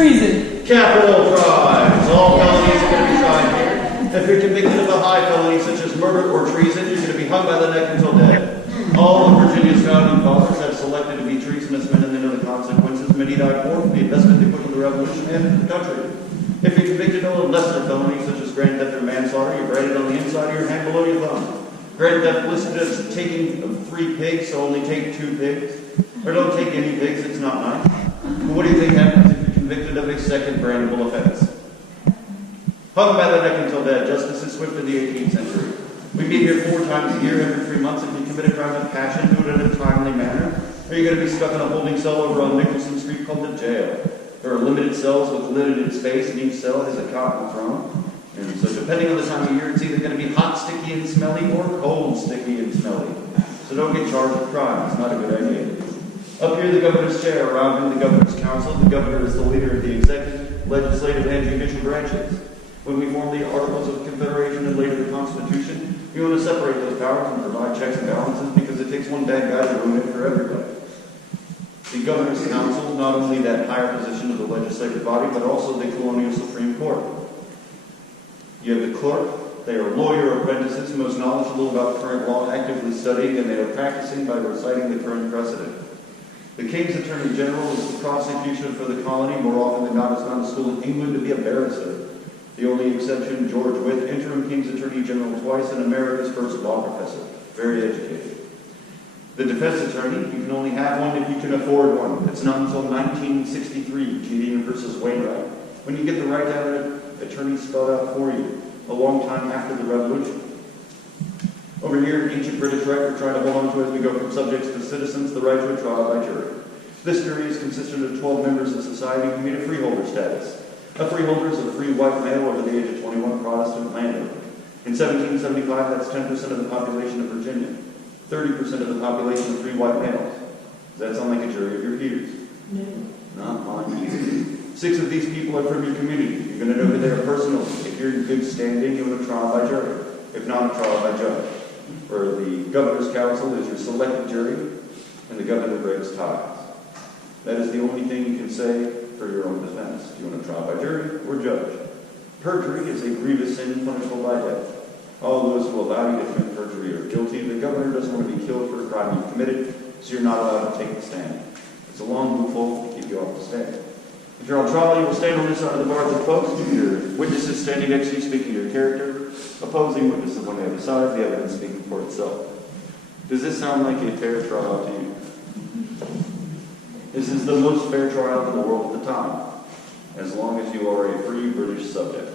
treason. Capital crimes. All felonies are going to be tried here. If you're convicted of a high felony such as murder or treason, you're going to be hung by the neck until dead. All of Virginia's founding fathers have selected to be treasonous men, and they know the consequences. Many died for the investment they put in the revolution and in the country. If you're convicted of a lesser felony such as grand theft or manslaughter, you're branded on the inside of your hand below your thumb. Grand theft listed as taking of 3 pigs, so only take 2 pigs. Or don't take any pigs, it's not nice. But what do you think happens if you're convicted of a second brandable offense? Hung by the neck until dead. Justice is swift in the 18th century. We meet here 4 times a year, every 3 months. If you commit a crime of passion, do it in a timely manner. Or you're going to be stuck in a holding cell over on Nicholson Street called the jail. There are limited cells with limited space, and each cell has a cot and throne. And so depending on the time of year, it's either going to be hot, sticky, and smelly, or cold, sticky, and smelly. So don't get charged with crime. It's not a good idea. Up here, the governor's chair. Around him, the governor's council. The governor is the leader of the executive, legislative, and judicial branches. When we formed the Articles of Confederation and later the Constitution, we want to separate those powers and provide checks and balances because it takes one bad guy to ruin it for everybody. The governor's council, not only that higher position of the legislative body, but also the colonial Supreme Court. You have the clerk. They are lawyer apprentices, most knowledgeable about current law, actively studying, and they are practicing by reciting the current precedent. The King's Attorney General is the prosecution for the colony. More often than not, has gone to school in England to be a barrister. The only exception, George Witt, interim King's Attorney General twice, and America's first law professor. Very educated. The defense attorney, you can only have one if you can afford one. It's not until 1963, Gideon versus Wainwright, when you get the right to have an attorney spelled out for you, a long time after the Revolution. Over here, ancient British right, we're trying to hold on to as we go from subjects to citizens, the right to a trial by jury. This jury is consistent of 12 members of society who meet a freeholder status. A freeholder is a free white male over the age of 21 Protestant landowner. In 1775, that's 10% of the population of Virginia. 30% of the population of free white males. Does that sound like a jury of your peers? No. Not mine. 6 of these people are from your community. You're going to know who they are personally. If you're in good standing, you want a trial by jury. If not, a trial by judge. Where the governor's council is your selected jury, and the governor breaks ties. That is the only thing you can say for your own defense. Do you want a trial by jury or judge? Perjury is a grievous sin punishable by death. All those who allow you to commit perjury are guilty. The governor doesn't want to be killed for a crime you've committed, so you're not allowed to take the stand. It's a long loophole to keep you off the stand. If you're on trial, you will stand on this side of the bar with folks. Your witnesses standing next to you speaking your character. Opposing witnesses on the other side, the evidence speaking for itself. Does this sound like a fair trial to you? This is the most fair trial in the world at the time, as long as you are a free British subject.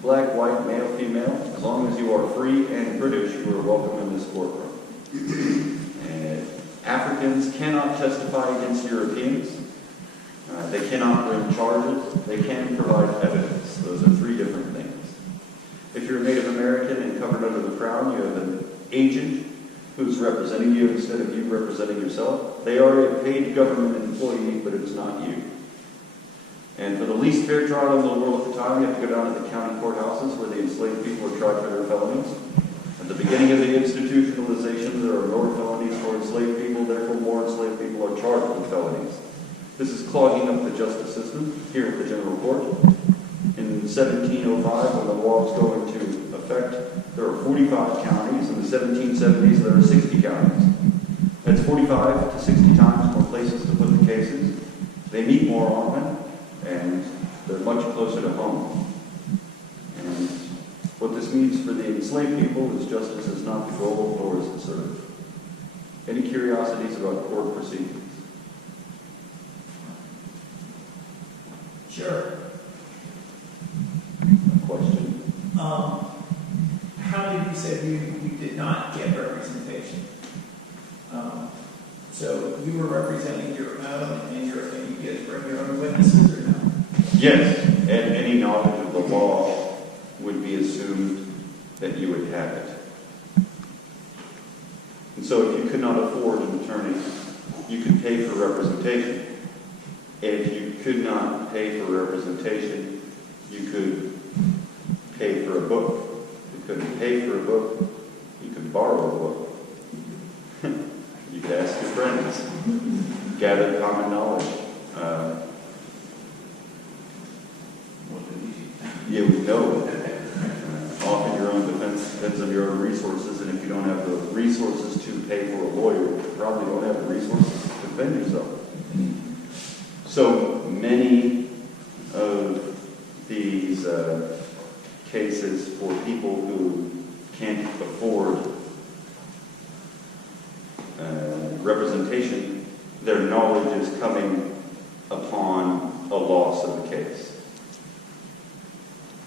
Black, white, male, female, as long as you are free and British, you are welcome in this courtroom. And Africans cannot testify against Europeans. They cannot bring charges. They can provide evidence. Those are 3 different things. If you're a Native American and covered under the crown, you have an agent who's representing you instead of you representing yourself. They are a paid government employee, but it's not you. And for the least fair trial in the world at the time, you have to go down to the county courthouses where the enslaved people are tried for their felonies. At the beginning of the institutionalization, there are more felonies for enslaved people, therefore more enslaved people are charged with felonies. This is clogging up the justice system here at the General Court. In 1705, when the law was going into effect, there were 45 counties. In the 1770s, there were 60 counties. That's 45 to 60 times more places to put the cases. They meet more often, and they're much closer to home. And what this means for the enslaved people is justice is not the goal, nor is it served. Any curiosities about court proceedings? Sure. A question? How did you say you did not get representation? So you were representing your own, and you get to bring your own witnesses, or no? Yes, and any knowledge of the law would be assumed that you would have it. And so if you could not afford an attorney, you could pay for representation. And if you could not pay for representation, you could pay for a book. If you couldn't pay for a book, you could borrow a book. You could ask your friends, gather common knowledge. Yeah, we know. Often your own defense depends on your own resources, and if you don't have the resources to pay for a lawyer, you probably don't have the resources to defend yourself. So many of these cases for people who can't afford representation, their knowledge is coming upon a loss of the case.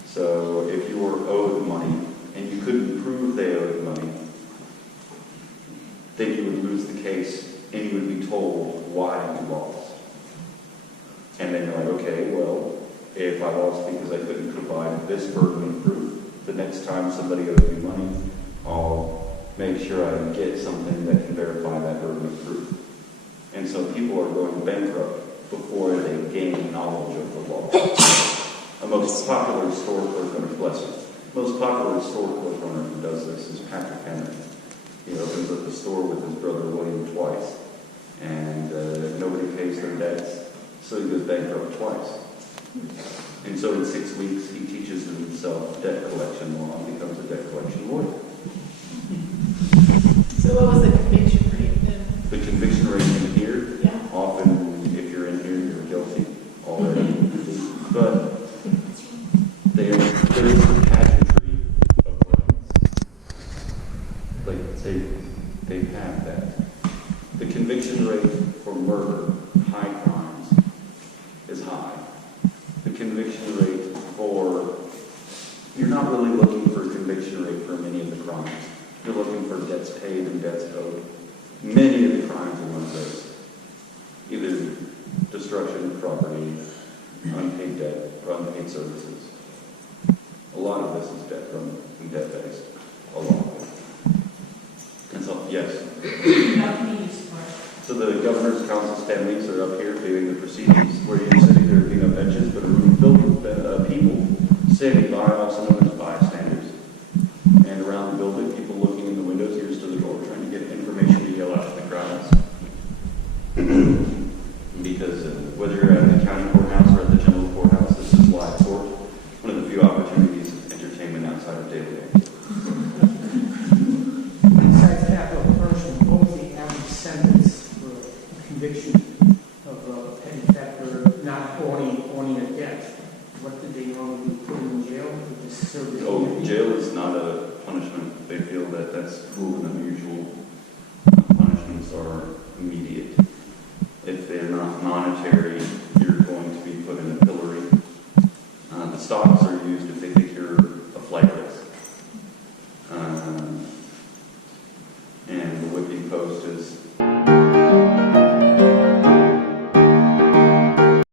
So if you were owed money and you couldn't prove they owed money, then you would lose the case and you would be told why you lost. And then you're like, okay, well, if I lost because I couldn't provide this burden of proof, the next time somebody owes me money, I'll make sure I get something that can verify that burden of proof. And so people are going bankrupt before they gain knowledge of the law. A most popular store clerk owner, bless him, most popular store clerk owner who does this is Patrick Henry. He opens up a store with his brother William twice, and nobody pays their debts, so he goes bankrupt twice. And so in 6 weeks, he teaches himself debt collection law and becomes a debt collection lawyer. So what was the conviction rate then? The conviction rate in here, Yeah. often if you're in here, you're guilty already. But there is a pageantry of rights. Like they have that. The conviction rate for murder, high crimes, is high. The conviction rate for, you're not really looking for a conviction rate for many of the crimes. You're looking for debts paid and debts owed. Many of the crimes are one of those. Either destruction of property, unpaid debt, or unpaid services. A lot of this is debt from debt-based. A lot of it. And so, yes. So the governor's council standings are up here doing the proceedings. Where you're sitting there being on benches, but a room filled with people standing by, also known as bystanders. And around the building, people looking in the windows, ears to the door, trying to get information to yell out to the crowds. Because whether you're at the county courthouse or at the general courthouse, this is live court. One of the few opportunities of entertainment outside of daily activity. Besides capital punishment, what was the average sentence for a conviction of petty theft or not owning a debt? What did they normally put in jail? Oh, jail is not a punishment. They feel that that's cruel and unusual.